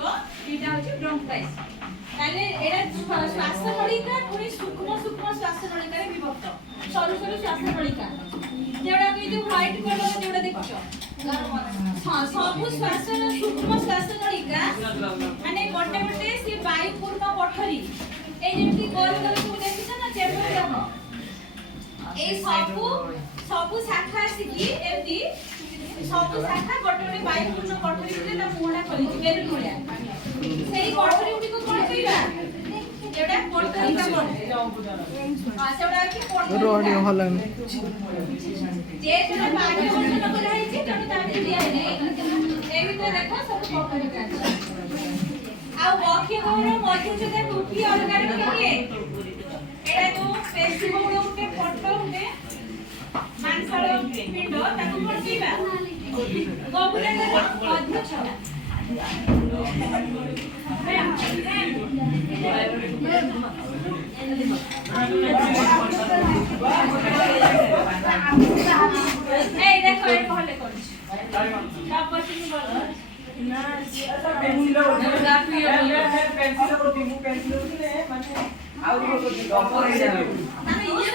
जीवो एटा होची ब्रोंकाइस ताले एटा श्वास नलिका पुरी सूक्ष्म सूक्ष्म श्वास नलिका रे विभक्त सरू सरू श्वास नलिका जेडा कि जो व्हाइट कलर जेडा देखछो हां सब श्वास सूक्ष्म श्वास नलिका माने गोटे गोटे से वायु पूर्ण कोठरी ए जेमति गोल गोल सब देखिछ ना चेम्बर देखो ए सब शाखा आसी एमती सब शाखा गोटे गोटे वायु पूर्ण कोठरी से ना मुहडा खोली बेलुन भलिया सेही कोठरी उडी को कोन कइबा एटा कोठरी का कोन हां सेडा कि कोठरी रोडी हलन जे तने बागे बसन कर रही छी तने ताते दिया नै ए भीतर देखो सब कोठरी का आ वाक्य कोरो मध्य जगह टुकी अलगा रखिए एटा तो पेशी बहुड़ उठे फोटो उठे मांसल पिंड ताको कोन कइबा गोबुला मध्य छला এই দেখো এই বলে করছি তারপর তুমি বলো না এটা পেন্সিল করতে মু পেন্সিল করতে মানে আউ করতে ডবল হয়ে যাবে না ইয়ে